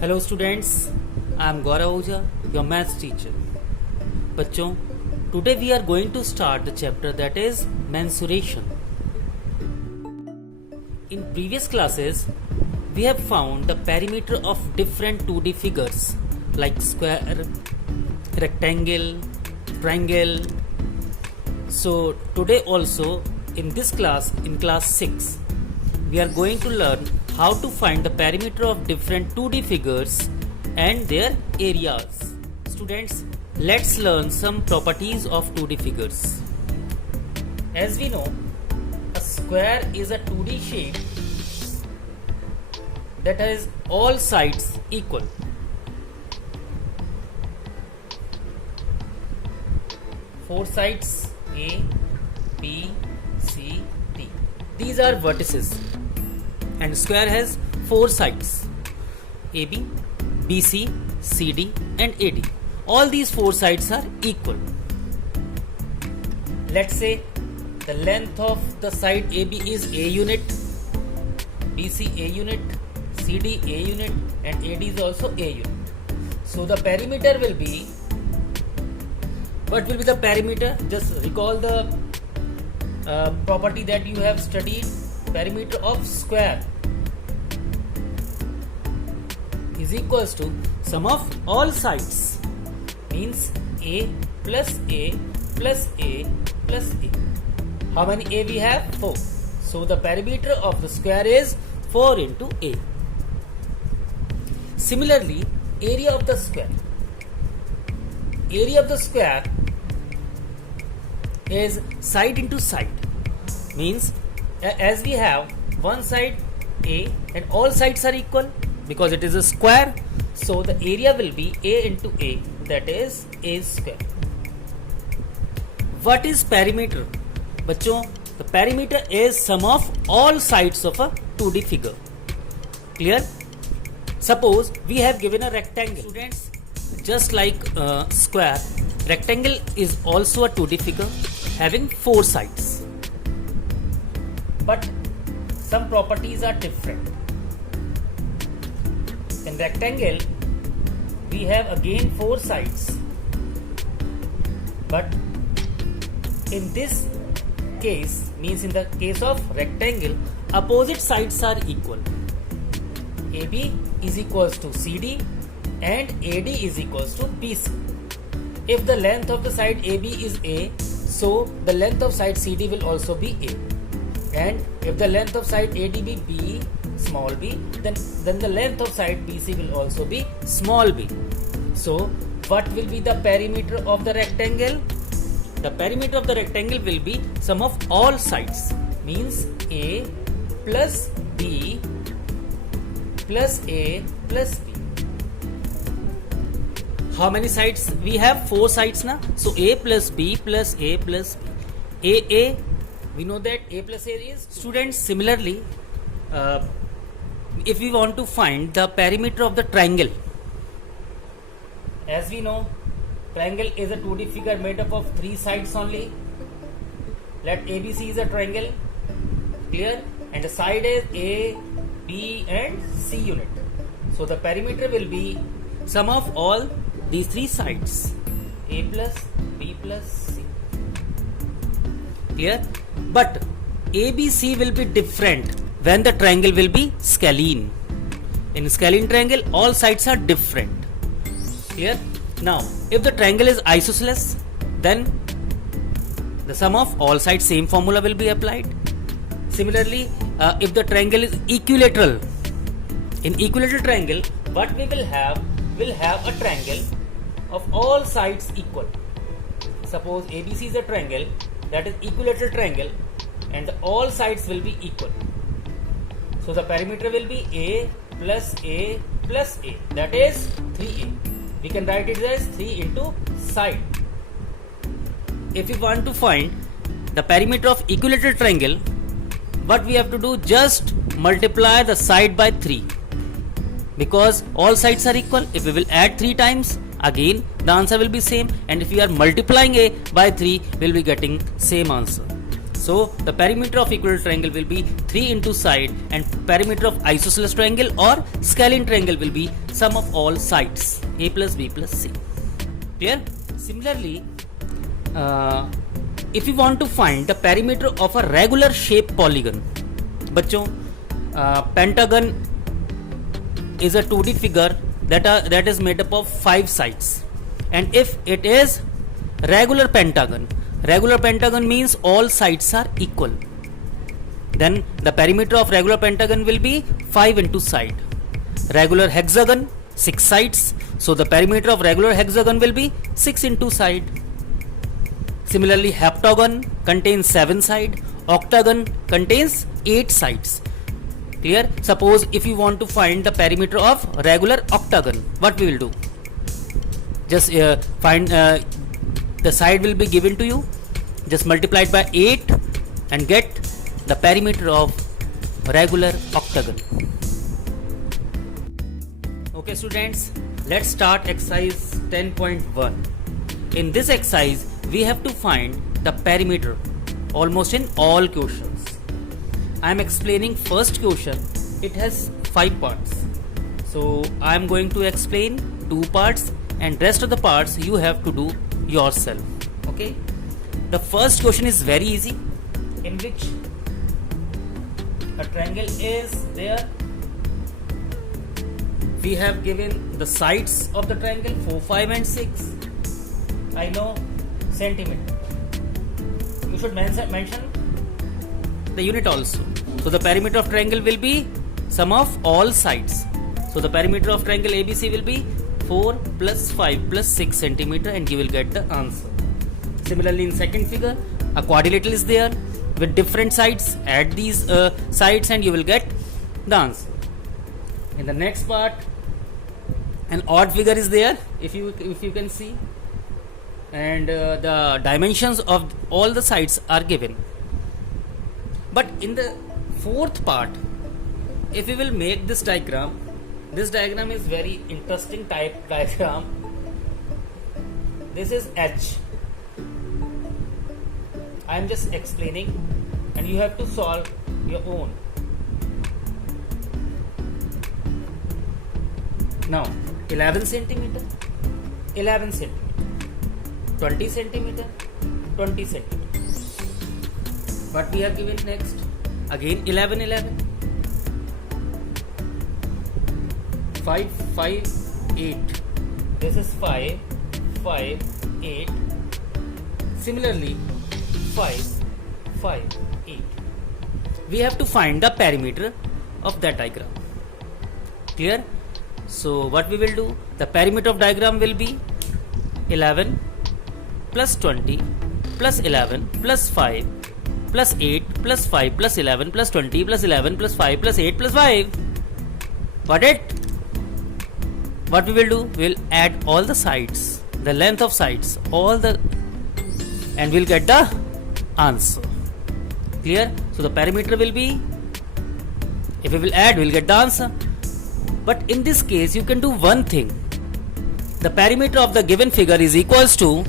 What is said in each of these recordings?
Hello students, I am Gaurav Ahuja, your maths teacher. बच्चों, today we are going to start the chapter that is mensuration. In previous classes, we have found the perimeter of different 2D figures like square, rectangle, triangle. So today also in this class, in class 6, we are going to learn how to find the perimeter of different 2D figures and their areas. Students, let's learn some properties of 2D figures. As we know, a square is a 2D shape that has all sides equal. Four sides A, B, C, D. These are vertices. And square has four sides AB, BC, CD and AD. All these four sides are equal. Let's say the length of the side AB is A unit, BC A unit, CD A unit and AD is also A unit. So the perimeter will be, what will be the perimeter? Just recall the property that you have studied. Perimeter of square is equals to sum of all sides, means A plus A plus A plus A. How many A we have? 4. So the perimeter of the square is 4 into A. Similarly, area of the square. Area of the square is side into side, means as we have one side A and all sides are equal because it is a square, so the area will be A into A, that is A square. What is perimeter? बच्चों, the perimeter is sum of all sides of a 2D figure. Clear? Suppose we have given a rectangle. Students, just like square, rectangle is also a 2D figure having four sides. But some properties are different. In rectangle, we have again four sides. But in this case, means in the case of rectangle, opposite sides are equal. AB is equals to CD and AD is equals to BC. If the length of the side AB is A, so the length of side CD will also be A. And if the length of side AD be B, small b, then the length of side BC will also be small b. So what will be the perimeter of the rectangle? The perimeter of the rectangle will be sum of all sides, means A plus B plus A plus B. How many sides? We have four sides now. So A plus B plus A plus B. A, we know that A plus A is. Students, similarly, if we want to find the perimeter of the triangle, as we know, triangle is a 2D figure made up of three sides only. Let ABC is a triangle, clear, and the side is A, B and C unit. So the perimeter will be sum of all these three sides, A plus B plus C. Clear? But ABC will be different when the triangle will be scalene. In scalene triangle, all sides are different. Clear? Now, if the triangle is isosceles, then the sum of all sides, same formula will be applied. Similarly, if the triangle is equilateral, in equilateral triangle, what we will have a triangle of all sides equal. Suppose ABC is a triangle, that is equilateral triangle, and all sides will be equal. So the perimeter will be A plus A plus A, that is 3A. We can write it as 3 into side. If we want to find the perimeter of equilateral triangle, what we have to do? Just multiply the side by 3. Because all sides are equal, if we will add 3 times, again the answer will be same. And if we are multiplying A by 3, we will be getting same answer. So the perimeter of equilateral triangle will be 3 into side, and perimeter of isosceles triangle or scalene triangle will be sum of all sides, a plus b plus c. Clear? Similarly, if you want to find the perimeter of a regular shape polygon, बच्चों, pentagon is a 2D figure that is made up of 5 sides, and if it is regular pentagon means all sides are equal, then the perimeter of regular pentagon will be 5 into side. Regular hexagon 6 sides, so the perimeter of regular hexagon will be 6 into side. Similarly, heptagon contains 7 sides, octagon contains 8 sides. Clear? Suppose if you want to find the perimeter of regular octagon, what we will do? Just find the side will be given to you, just multiply it by 8 and get the perimeter of regular octagon. Okay students, let's start exercise 10.1. In this exercise we have to find the perimeter almost in all questions. I am explaining first question. It has 5 parts, so I am going to explain 2 parts and rest of the parts you have to do yourself. Okay, the first question is very easy, in which a triangle is there. We have given the sides of the triangle 4, 5 and 6. I know centimeter. You should mention the unit also. So the perimeter of triangle will be sum of all sides. So the perimeter of triangle ABC will be 4 plus 5 plus 6 centimeter, and you will get the answer. Similarly, in second figure, a quadrilateral is there with different sides. Add these sides and you will get the answer. In the next part, an odd figure is there, if you can see, and the dimensions of all the sides are given. But in the fourth part, if we will make this diagram is very interesting type diagram. This is H. I am just explaining and you have to solve your own. Now 11 centimeter, 11 centimeter, 20 centimeter, 20 centimeter. What we have given next? Again 11, 11, 5, 5, 8. This is 5, 5, 8. Similarly, 5, 5, 8. We have to find the perimeter of that diagram. Clear? So what we will do? The perimeter of diagram will be 11 plus 20 plus 11 plus 5 plus 8 plus 5 plus 11 plus 20 plus 11 plus 5 plus 8 plus 5. Got it? What we will do? We will add all the sides, the length of sides, and we'll get the answer. Clear? So the perimeter will be, if we will add, we'll get the answer. But in this case, you can do one thing. The perimeter of the given figure is equals to,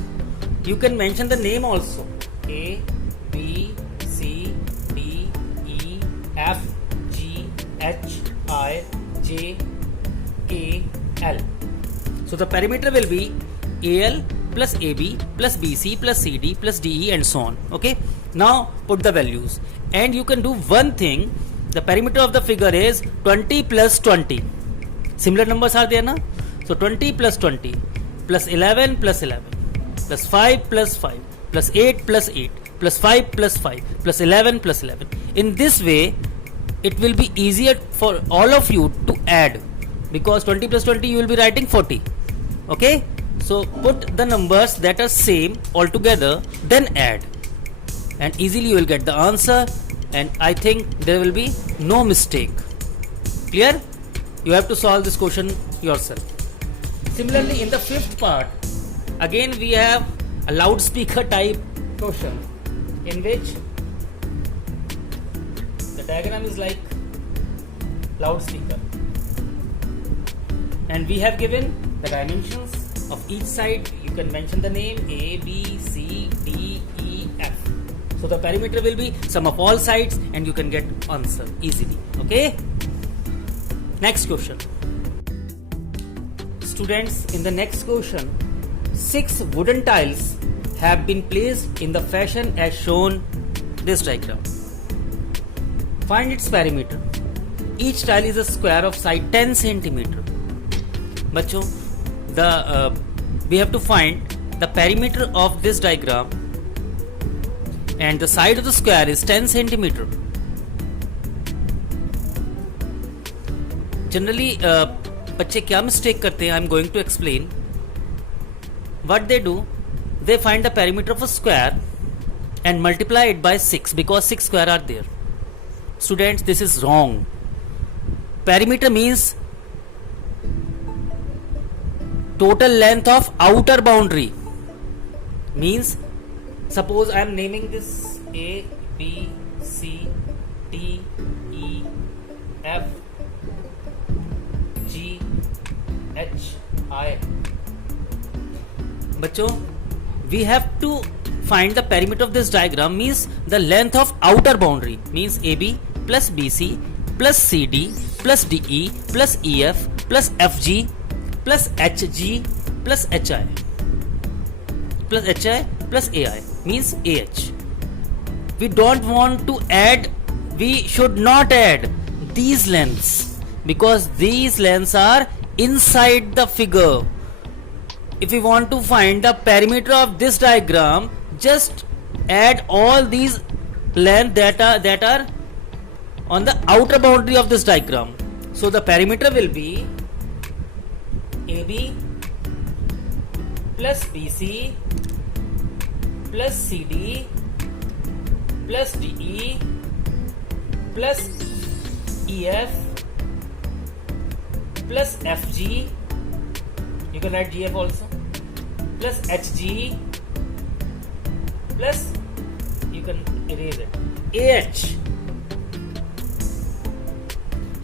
you can mention the name also, A, B, C, D, E, F, G, H, I, J, K, L. So the perimeter will be AL plus AB plus BC plus CD plus DE and so on. Okay. Now put the values, and you can do one thing. The perimeter of the figure is 20 plus 20. Similar numbers are there, na? So 20 plus 20 plus 11 plus 11 plus 5 plus 5 plus 8 plus 8 plus 5 plus 5 plus 11 plus 11. In this way, it will be easier for all of you to add, because 20 plus 20 you will be writing 40. Okay. So put the numbers that are same all together, then add, and easily you will get the answer, and I think there will be no mistake. Clear? You have to solve this question yourself. Similarly, in the fifth part, again we have a loudspeaker type question, in which the diagram is like loudspeaker, and we have given the dimensions of each side. You can mention the name A, B, C, D, E, F. So the perimeter will be sum of all sides and you can get answer easily. Okay. Next question. Students, in the next question, 6 wooden tiles have been placed in the fashion as shown this diagram. Find its perimeter. Each tile is a square of side 10 centimeter. Bachcho, we have to find the perimeter of this diagram, and the side of the square is 10 centimeter. Generally, बच्चे क्या mistake करते हैं? I am going to explain. What they do, they find the perimeter of a square and multiply it by 6 because 6 square are there. Students, this is wrong. Perimeter means total length of outer boundary. Means, suppose I am naming this A, B, C, D, E, F, G, H, I. Bachcho, we have to find the perimeter of this diagram, means the length of outer boundary, means AB plus BC plus CD plus DE plus EF plus FG plus HG plus HI plus HI plus AI, means AH. We don't want to add, we should not add these lengths because these lengths are inside the figure. If we want to find the perimeter of this diagram, just add all these lengths that are on the outer boundary of this diagram. So the perimeter will be AB plus BC plus CD plus DE plus EF plus FG, you can write GF also, plus HG plus, you can erase it, AH.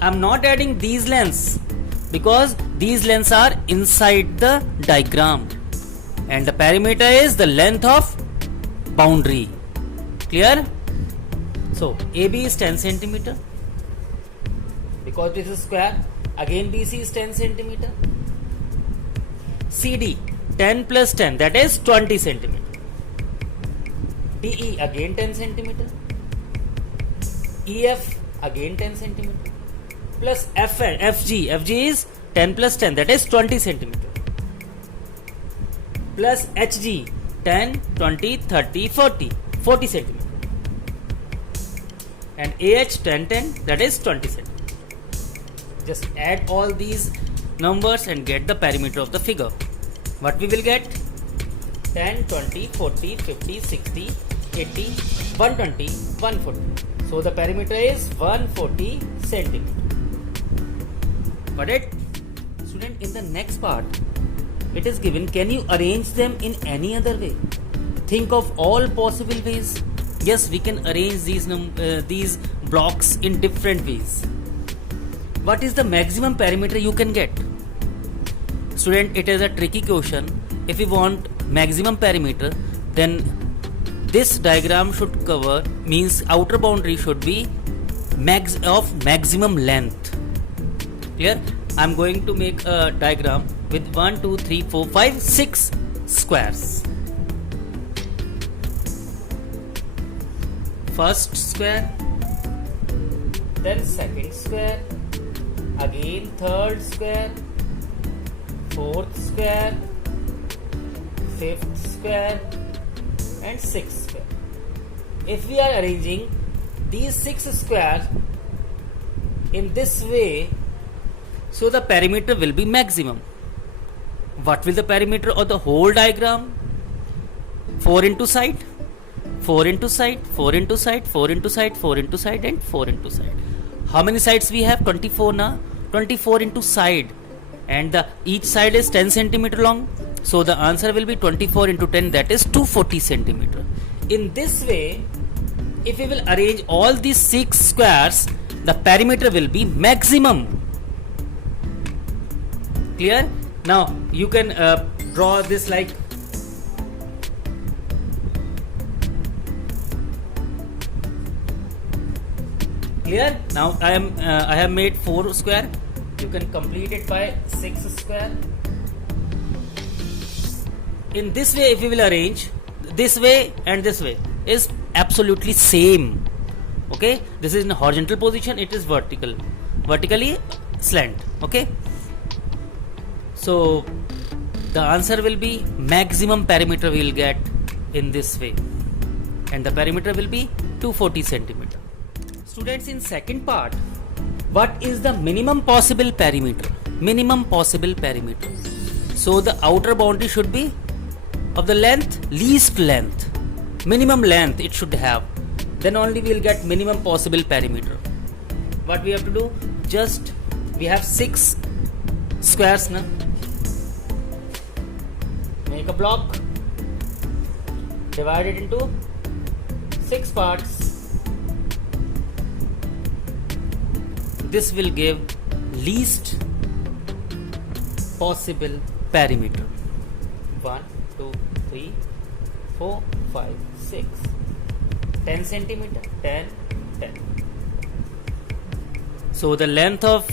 I am not adding these lengths because these lengths are inside the diagram and the perimeter is the length of boundary. Clear? So AB is 10 centimeter because this is square. Again BC is 10 centimeter. CD 10 plus 10, that is 20 centimeter. DE again 10 centimeter. EF again 10 centimeter. Plus FG is 10 plus 10, that is 20 centimeter. Plus HG 10, 20, 30, 40 centimeter. And AH 10, 10, that is 20 centimeter. Just add all these numbers and get the perimeter of the figure. What we will get? 10, 20, 40, 50, 60, 80, 120, 140. So the perimeter is 140 centimeter. Got it? Student, in the next part, it is given, can you arrange them in any other way? Think of all possible ways. Yes, we can arrange these blocks in different ways. What is the maximum perimeter you can get? Student, it is a tricky question. If you want maximum perimeter, then this diagram should cover, means outer boundary should be maximum length. Clear? I am going to make a diagram with 1, 2, 3, 4, 5, 6 squares. First square, then second square, again third square, fourth square, fifth square and sixth square. If we are arranging these 6 squares in this way, so the perimeter will be maximum. What will the perimeter of the whole diagram? 4 into side, 4 into side, 4 into side, 4 into side, 4 into side and 4 into side. How many sides we have? 24 now. 24 into side, and each side is 10 centimeter long. So the answer will be 24 into 10, that is 240 centimeter. In this way, if we will arrange all these 6 squares, the perimeter will be maximum. Clear? Now you can draw this like Clear? Now I have made 4 square. You can complete it by 6 square. In this way, if you will arrange, this way and this way is absolutely same. Okay, this is in horizontal position, it is vertically slant. Okay, so the answer will be maximum perimeter we will get in this way, and the perimeter will be 240 centimeter. Students, in second part, what is the minimum possible perimeter? Minimum possible perimeter. So the outer boundary should be of the length, least length, minimum length it should have. Then only we will get minimum possible perimeter. What we have to do? Just we have 6 squares now. Make a block, divide it into 6 parts. This will give least possible perimeter. 1, 2, 3, 4, 5, 6. 10 centimeter, 10, 10. So the length of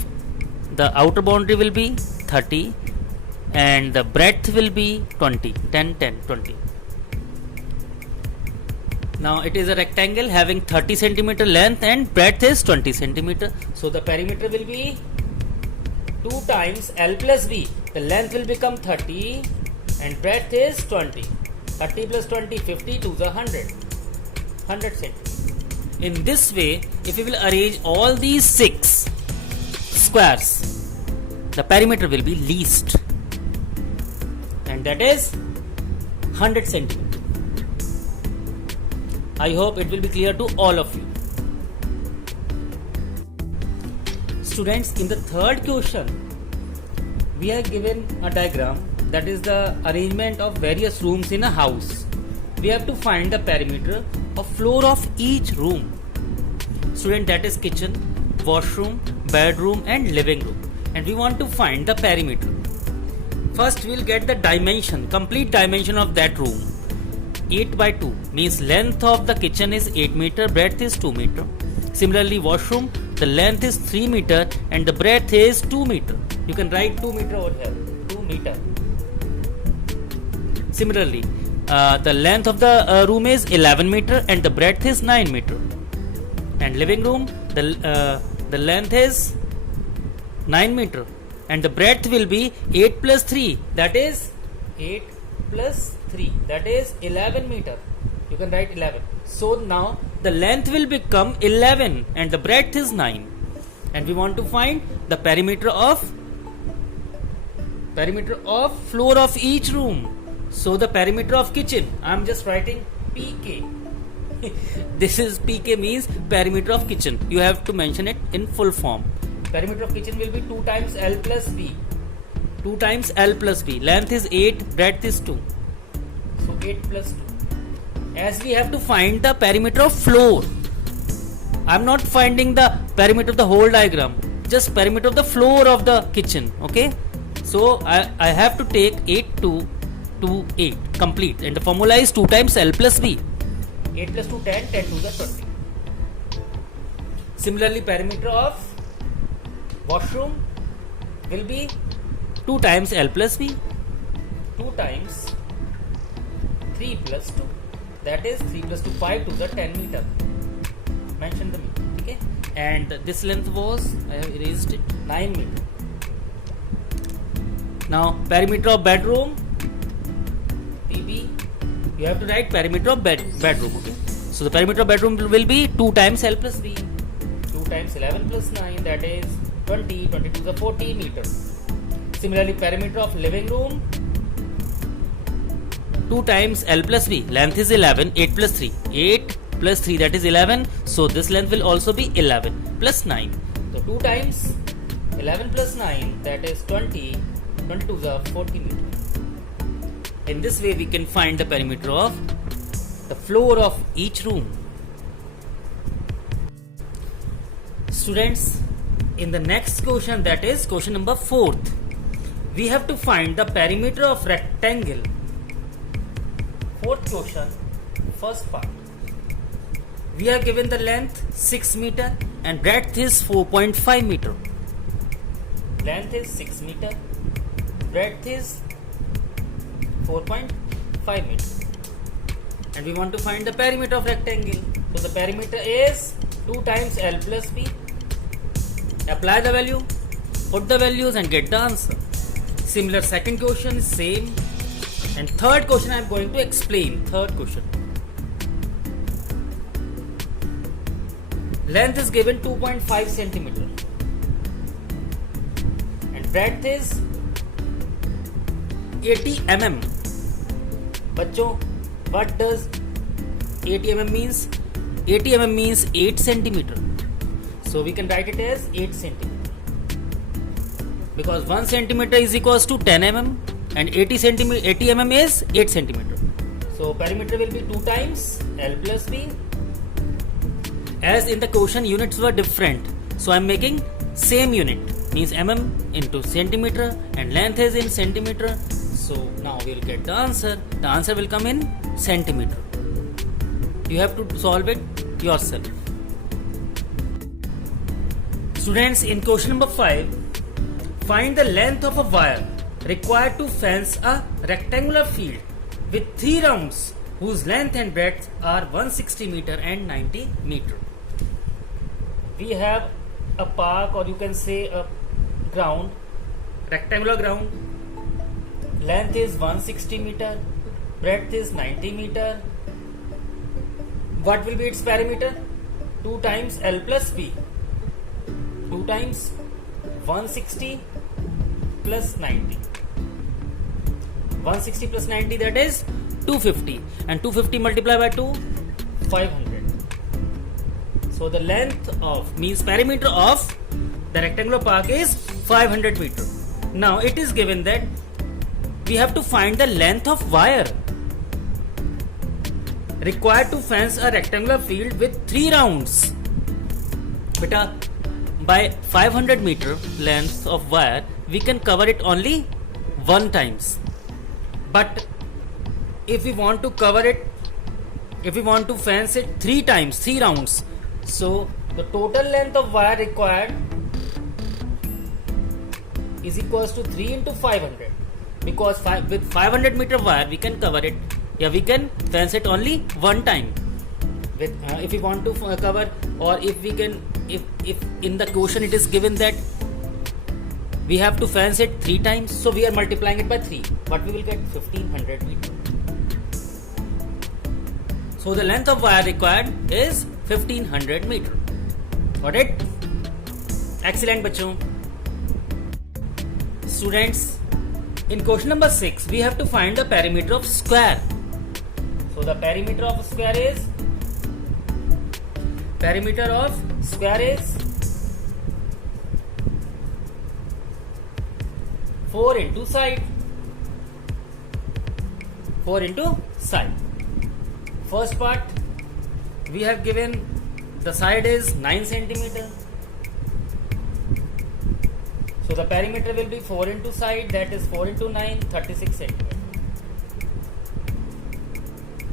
the outer boundary will be 30 and the breadth will be 20. 10, 10, 20. Now it is a rectangle having 30 centimeter length and breadth is 20 centimeter. So the perimeter will be 2 times L plus B. The length will become 30 and breadth is 20. 30 plus 20, 50 to the 100. 100 centimeter. In this way, if we will arrange all these 6 squares, the perimeter will be least, and that is 100 centimeter. I hope it will be clear to all of you. Students, in the third question, we are given a diagram, that is the arrangement of various rooms in a house. We have to find the perimeter of floor of each room. Student, that is kitchen, washroom, bedroom and living room. And we want to find the perimeter. First we will get the dimension, complete dimension of that room. 8 by 2 means length of the kitchen is 8 meter, breadth is 2 meter. Similarly, washroom, the length is 3 meter and the breadth is 2 meter. You can write 2 meter over here, 2 meter. Similarly, the length of the room is 11 meter and the breadth is 9 meter. And living room, the length is 9 meter and the breadth will be 8 plus 3, that is 8 plus 3, that is 11 meter. You can write 11. So now the length will become 11 and the breadth is 9, and we want to find the perimeter of floor of each room. So the perimeter of kitchen, I am just writing PK. This is PK, means perimeter of kitchen. You have to mention it in full form. Perimeter of kitchen will be 2 times L plus B. 2 times L plus B. Length is 8, breadth is 2. So 8 plus 2. As we have to find the perimeter of floor, I am not finding the perimeter of the whole diagram, just perimeter of the floor of the kitchen. Okay, so I have to take 8 to 8 complete, and the formula is 2 times L plus B. 8 plus 2, 10, 10 to the 20. Similarly, perimeter of washroom will be 2 times L plus B. 2 times 3 plus 2, that is 3 plus 2, 5 to the 10 meter. Mention the meter. Okay, and this length was, I have erased it, 9 meter. Now perimeter of bedroom, PB, you have to write perimeter of bedroom. Okay, so the perimeter of bedroom will be 2 times L plus B. 2 times 11 plus 9, that is 20, 20 to the 40 meter. Similarly, perimeter of living room, 2 times L plus B, length is 11, 8 plus 3, 8 plus 3, that is 11, so this length will also be 11 plus 9. So 2 times 11 plus 9, that is 20, 20 to the 40 meter. In this way we can find the perimeter of the floor of each room. Students, in the next question, that is question number 4th, we have to find the perimeter of rectangle. 4th question, first part. We are given the length 6 meter and breadth is 4.5 meter. Length is 6 meter, breadth is 4.5 meter. And we want to find the perimeter of rectangle. So the perimeter is 2 times L plus B. Apply the value, put the values and get the answer. Similar second question is same. And third question I am going to explain. Third question. Length is given 2.5 centimeter. And breadth is 80 mm. Bachcho, what does 80 mm means? 80 mm means 8 centimeter. So we can write it as 8 centimeter. Because 1 centimeter is equals to 10 mm and 80 mm is 8 centimeter. So perimeter will be 2 times L plus B. As in the question units were different, so I am making same unit, means mm into centimeter and length is in centimeter. So now we will get the answer. The answer will come in centimeter. You have to solve it yourself. Students, in question number 5, find the length of a wire required to fence a rectangular field with 3 rounds whose length and breadth are 160 meter and 90 meter. We have a park, or you can say a ground, rectangular ground. Length is 160 meter, breadth is 90 meter. What will be its perimeter? 2 times L plus B. 2 times 160 plus 90. 160 plus 90, that is 250. And 250 multiplied by 2, 500. So the length of, means perimeter of the rectangular park is 500 meter. Now it is given that we have to find the length of wire required to fence a rectangular field with 3 rounds. Beta, by 500 meter length of wire, we can cover it only 1 times. But if we want to cover it, if we want to fence it 3 times, 3 rounds, so the total length of wire required is equals to 3 into 500. Because with 500 meter wire we can cover it, we can fence it only 1 time. With if we want to cover, or if we can, if in the question it is given that we have to fence it 3 times, so we are multiplying it by 3. What we will get? 1500 meter. So the length of wire required is 1500 meter. Got it? Excellent, bachcho. Students, in question number 6, we have to find the perimeter of square. So the perimeter of square is 4 into side. 4 into side. First part, we have given the side is 9 centimeter. So the perimeter will be 4 into side, that is 4 into 9, 36 centimeter.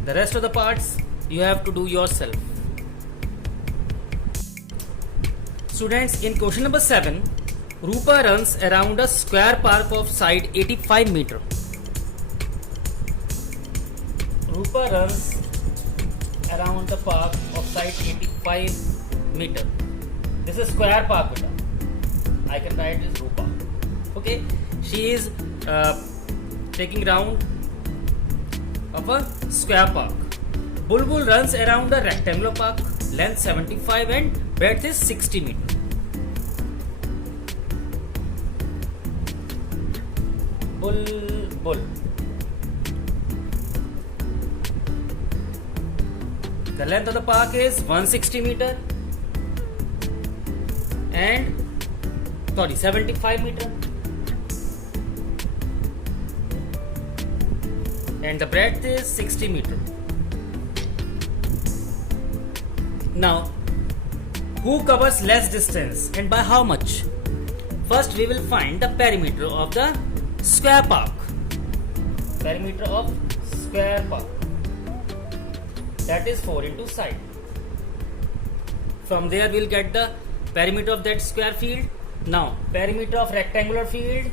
The rest of the parts you have to do yourself. Students, in question number 7, Rupa runs around a square park of side 85 meter. Rupa runs around the park of side 85 meter. This is square park, beta. I can write this Rupa. Okay, she is taking round of a square park. Bulbul runs around a rectangular park, length 75 and breadth is 60 meter. Bulbul. The length of the park is 160 meter and 75 meter, and the breadth is 60 meter. Now, who covers less distance and by how much? First, we will find the perimeter of the square park. Perimeter of square park, that is 4 into side. From there, we will get the perimeter of that square field. Now perimeter of rectangular field,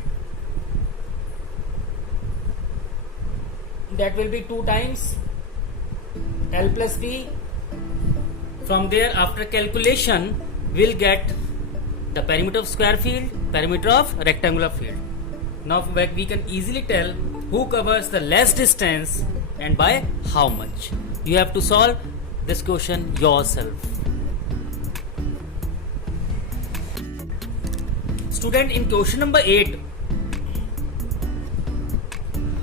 that will be 2 times L plus B. From there, after calculation, we'll get the perimeter of square field, perimeter of rectangular field. Now we can easily tell who covers the less distance and by how much. You have to solve this question yourself. Student, in question number 8,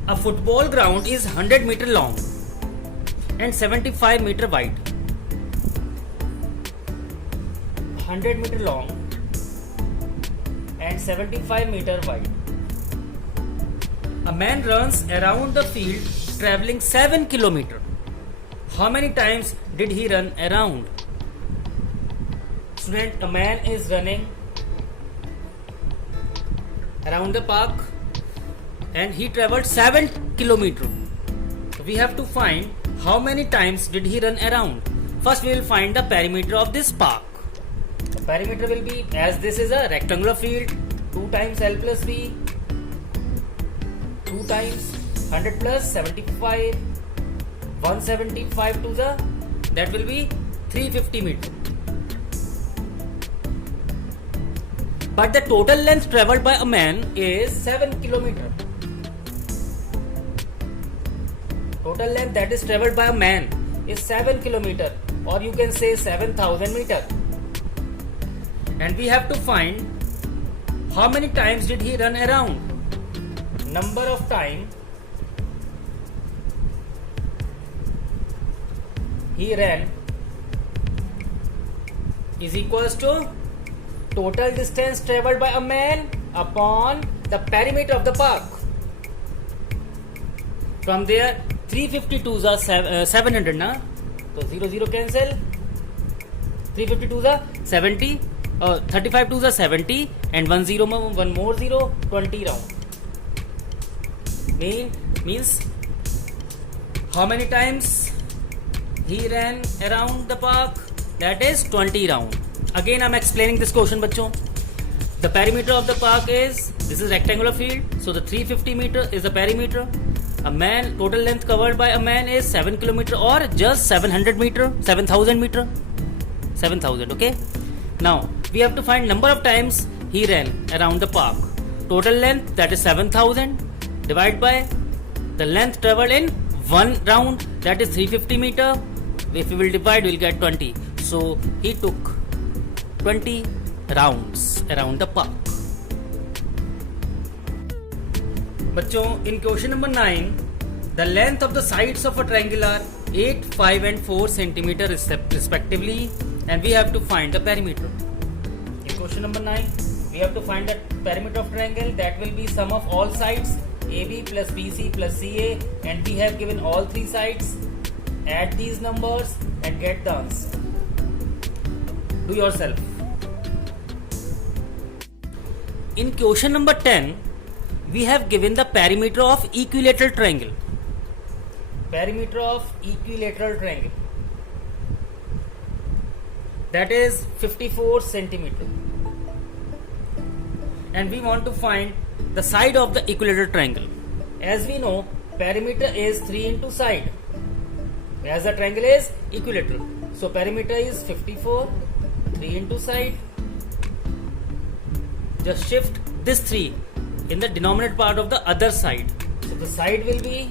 a football ground is 100 meter long and 75 meter wide. 100 meter long and 75 meter wide. A man runs around the field traveling 7 kilometers. How many times did he run around? Student, a man is running around the park and he traveled 7 kilometers. So we have to find how many times did he run around. First we will find the perimeter of this park. The perimeter will be, as this is a rectangular field, 2 times L plus B, 2 times 100 plus 75, 175 to the, that will be 350 meter. But the total length travelled by a man is 7 kilometer. Total length that is travelled by a man is 7 kilometer, or you can say 7,000 meter. And we have to find how many times did he run around. Number of time he ran is equals to total distance travelled by a man upon the perimeter of the park. From there, 352s are 700 na, so 0 0 cancel. 352s are 70, 35 2s are 70, and 1 0 1 more 0, 20 round. Means how many times he ran around the park? That is 20 round. Again I am explaining this question, bachcho. The perimeter of the park is, this is rectangular field, so the 350 meter is the perimeter. A man, total length covered by a man is 7 kilometer or just 700 meter, 7000 meter, 7000. Okay. Now we have to find number of times he ran around the park. Total length, that is 7000, divided by the length travelled in one round, that is 350 meter. If we will divide, we will get 20. So he took 20 rounds around the park. Bachcho, in question number 9, the length of the sides of a triangle are 8, 5 and 4 centimeter respectively, and we have to find the perimeter. In question number 9, we have to find the perimeter of triangle, that will be sum of all sides, AB plus BC plus CA, and we have given all 3 sides. Add these numbers and get the answer. Do yourself. In question number 10, we have given the perimeter of equilateral triangle. Perimeter of equilateral triangle, that is 54 centimeter, and we want to find the side of the equilateral triangle. As we know, perimeter is 3 into side, as the triangle is equilateral. So perimeter is 54, 3 into side. Just shift this 3 in the denominator part of the other side. So the side will be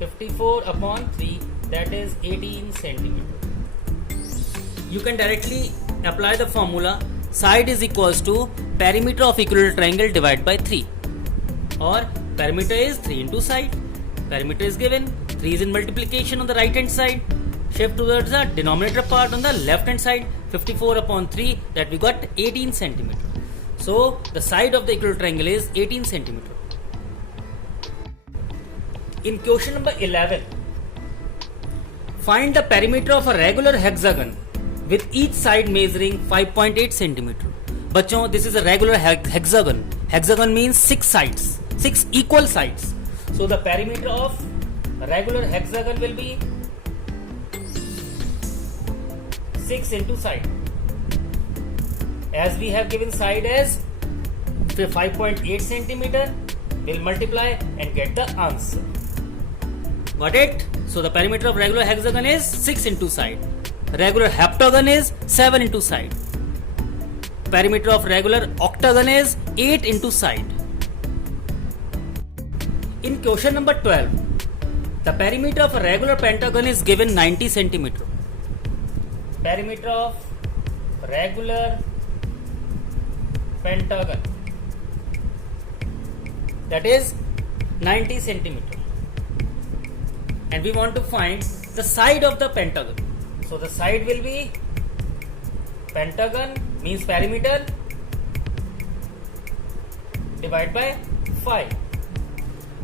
54 upon 3, that is 18 centimeter. You can directly apply the formula side is equals to perimeter of equilateral triangle divided by 3, or perimeter is 3 into side. Perimeter is given, 3 is in multiplication on the right hand side. Shift towards the denominator part on the left hand side, 54 upon 3, that we got 18 centimeter. So the side of the equilateral triangle is 18 centimeter. In question number 11, find the perimeter of a regular hexagon with each side measuring 5.8 centimeter. Bachcho, this is a regular hexagon. Hexagon means 6 sides, 6 equal sides. So the perimeter of a regular hexagon will be 6 into side. As we have given side as 5.8 centimeter, we'll multiply and get the answer. Got it? So the perimeter of regular hexagon is 6 into side. Regular heptagon is 7 into side. Perimeter of regular octagon is 8 into side. In question number 12, the perimeter of a regular pentagon is given 90 centimeter. Perimeter of regular pentagon, that is 90 centimeter, and we want to find the side of the pentagon. So the side will be pentagon means perimeter divided by 5,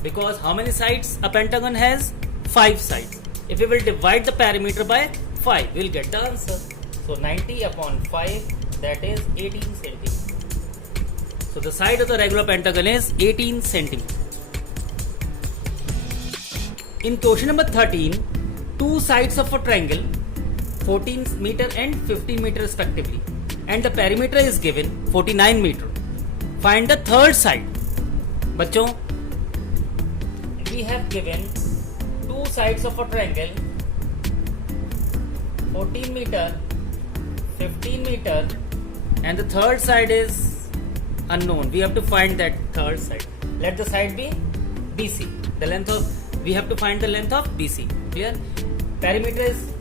because how many sides a pentagon has? 5 sides. If we will divide the perimeter by 5, we will get the answer. So 90 upon 5, that is 18 centimeter. So the side of the regular pentagon is 18 centimeter. In question number 13, two sides of a triangle 14 meter and 15 meter respectively, and the perimeter is given 49 meter. Find the third side. बच्चों, we have given two sides of a triangle 14 meter, 15 meter, and the third side is unknown. We have to find that third side. Let the side be BC. The length of, we have to find the length of BC. Clear? Perimeter is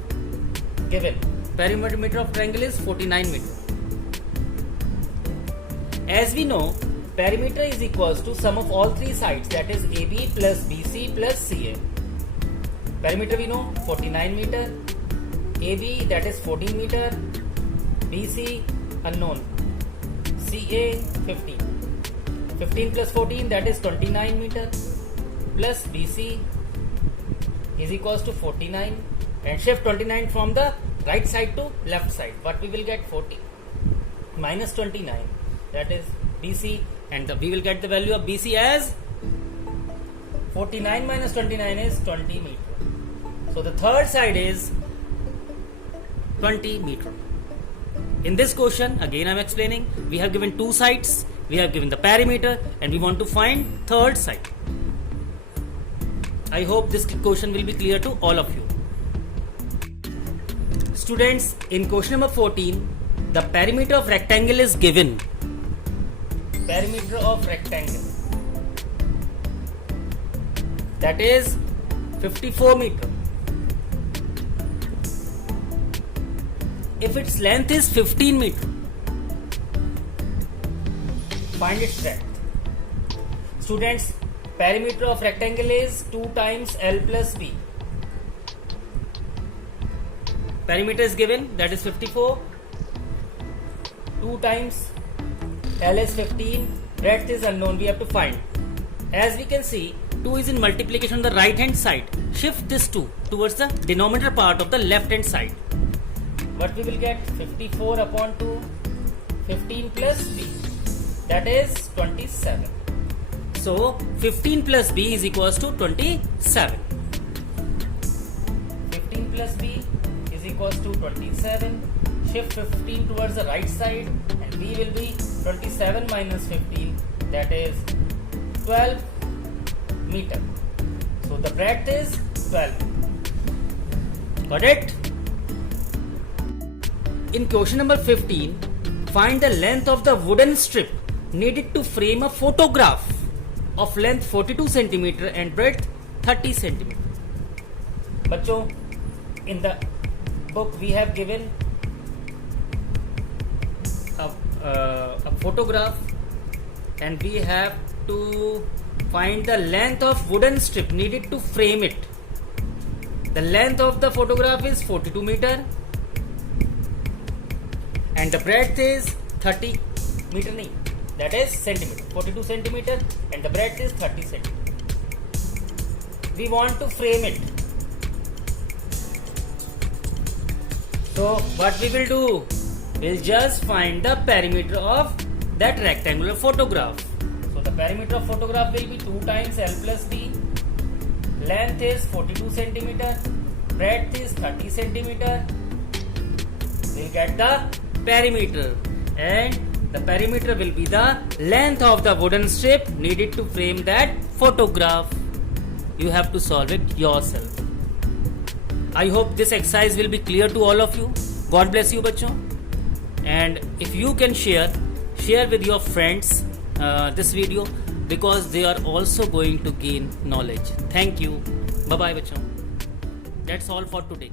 given. Perimeter of triangle is 49 meter. As we know, perimeter is equals to sum of all three sides, that is AB plus BC plus CA. Perimeter we know 49 meter, AB that is 14 meter, BC unknown, CA 15. 15 plus 14 that is 29 meter plus BC is equals to 49, and shift 29 from the right side to left side. What we will get? 40 minus 29, that is BC, and we will get the value of BC as 49 minus 29 is 20 meter. So the third side is 20 meter. In this question, again I am explaining, we have given two sides, we have given the perimeter, and we want to find third side. I hope this question will be clear to all of you. Students, in question number 14, the perimeter of rectangle is given. Perimeter of rectangle, that is 54 meter. If its length is 15 meter, find its breadth. Students, perimeter of rectangle is 2 times L plus B. Perimeter is given, that is 54. 2 times L is 15. Breadth is unknown, we have to find. As we can see, 2 is in multiplication on the right hand side. Shift this 2 towards the denominator part of the left hand side. What we will get? 54 upon 2, 15 plus B, that is 27. So 15 plus B is equals to 27. 15 plus B is equals to 27. Shift 15 towards the right side, and B will be 27 minus 15, that is 12 meter. So the breadth is 12. Got it? In question number 15, find the length of the wooden strip needed to frame a photograph of length 42 cm and breadth 30 cm. बच्चों, in the book we have given a photograph, and we have to find the length of wooden strip needed to frame it. The length of the photograph is 42 meter and the breadth is 30 meter, that is centimeter, 42 centimeter, and the breadth is 30 centimeter. We want to frame it. So what we will do? We'll just find the perimeter of that rectangular photograph. So the perimeter of photograph will be 2 times L plus B. Length is 42 centimeter. Breadth is 30 centimeter. We'll get the perimeter. and the perimeter will be the length of the wooden strip needed to frame that photograph. You have to solve it yourself. I hope this exercise will be clear to all of you. God bless you बच्चों. And if you can share with your friends this video, because they are also going to gain knowledge. Thank you. Bye bye बच्चों. That's all for today.